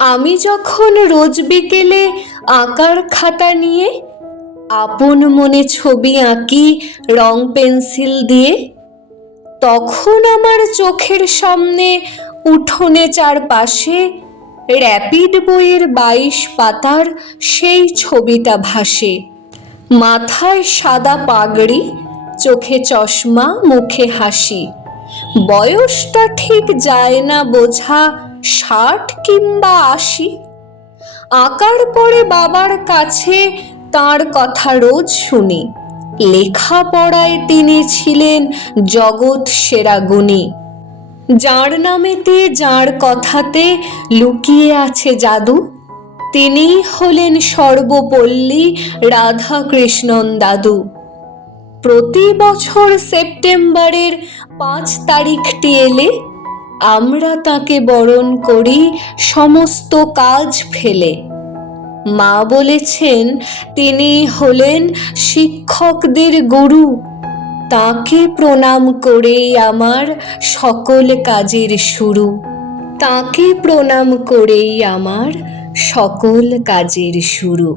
আমি যখন রোজ বিকেলে আঁকার খাতা নিয়ে আপন মনে ছবি আঁকি রং পেন্সিল দিয়ে, তখন আমার চোখের সামনে উঠোনে চারপাশে র্যাপিড বইয়ের 22 পাতার সেই ছবিটা ভাসে। মাথায় সাদা পাগড়ি, চোখে চশমা, মুখে হাসি। বয়সটা ঠিক যায় না বোঝা, 60 কিংবা 80। আঁকার পরে বাবার কাছে তার কথা রোজ শুনি। লেখাপড়ায় তিনি ছিলেন জগৎ সেরা গুণী। যার নামেতে যার কথাতে লুকিয়ে আছে জাদু, তিনিই হলেন সর্বপল্লী রাধাকৃষ্ণন দাদু। প্রতি বছর সেপ্টেম্বরের 5 তারিখটি এলে আমরা তাকে বরণ করি সমস্ত কাজ ফেলে। মা বলেছেন তিনি হলেন শিক্ষকদের গুরু। তাকে প্রণাম করেই আমার সকল কাজের শুরু। তাকে প্রণাম করেই আমার সকল কাজের শুরু।